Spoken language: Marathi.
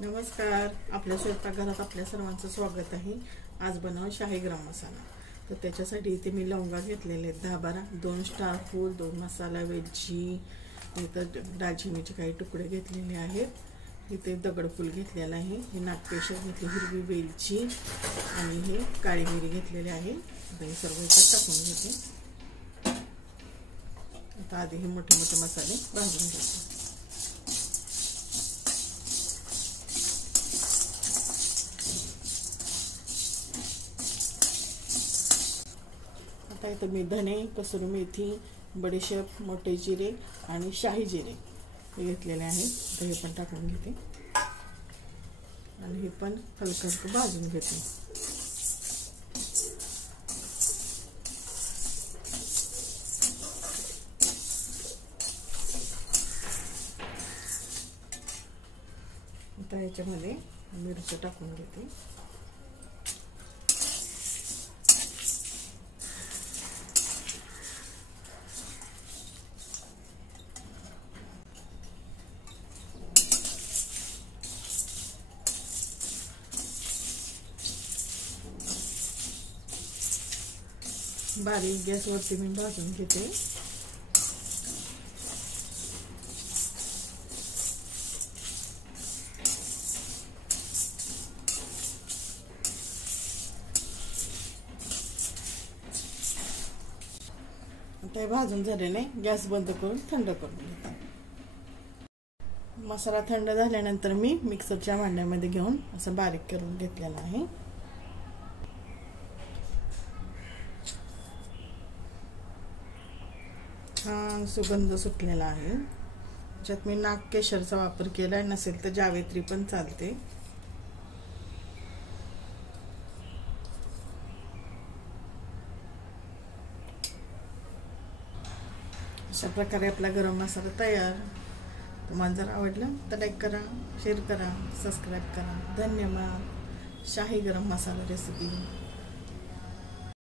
नमस्कार. आपल्या स्वयंपाकघरात आपल्या सर्वांचं स्वागत आहे. आज बनव शाही गरम मसाला. तर त्याच्यासाठी इथे मी लवंगा घेतलेले आहेत 10-12, 2 स्टार फूल, 2 मसाला वेलची, इथं दालचिनीचे काही तुकडे घेतलेले आहेत. इथे दगडफूल घेतलेला आहे, हे नागकेशर घेतले, हिरवी वेलची आणि हे काळी मिरी घेतलेले आहे. आता हे सर्व इथे टाकून घेते. आता आधी हे मोठे मोठे मसाले भाजून घेते. आता इथं मी धने, कसुरी मेथी, बडीशेप, मोठे जिरे आणि शाही जिरे हे घेतलेले आहेत. तर हे पण टाकून घेते आणि हे पण हलकं भाजून घेते. आता याच्यामध्ये मिरची टाकून घेते. बारीक गॅसवरती मी भाजून घेते. आता हे भाजून झालेले गॅस बंद करून थंड करून घेते. मसाला थंड झाल्यानंतर मी मिक्सरच्या भांड्यामध्ये घेऊन असं बारीक करून घेतलेला आहे. छान सुगंध सुटलेला आहे. ज्यात मी नागकेशरचा वापर केलाय, नसेल तर जावेत्री पण चालते. अशा प्रकारे आपला गरम मसाला तयार. तुम्हाला जर आवडलं तर लाईक करा, शेअर करा, सबस्क्राईब करा. धन्यवाद. शाही गरम मसाला रेसिपी.